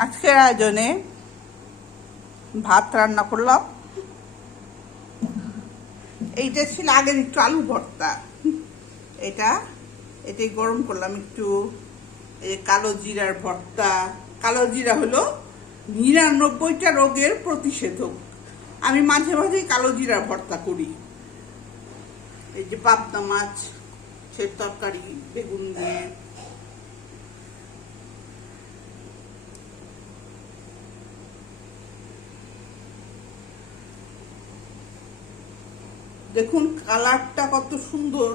আজকের আয়োজনে ভাত রান্না করলাম। এইটা ছিল আগের একটু আলু ভর্তা। এটাই গরম করলাম একটু। এই কালো জিরার ভর্তা। কালো জিরা হলো ৯৯টা রোগের প্রতিষেধক। আমি মাঝে মাঝে কালো জিরার ভর্তা করি। এই যে পাবদা মাছ সে তরকারি বেগুন দিয়ে। দেখুন কালারটা কত সুন্দর।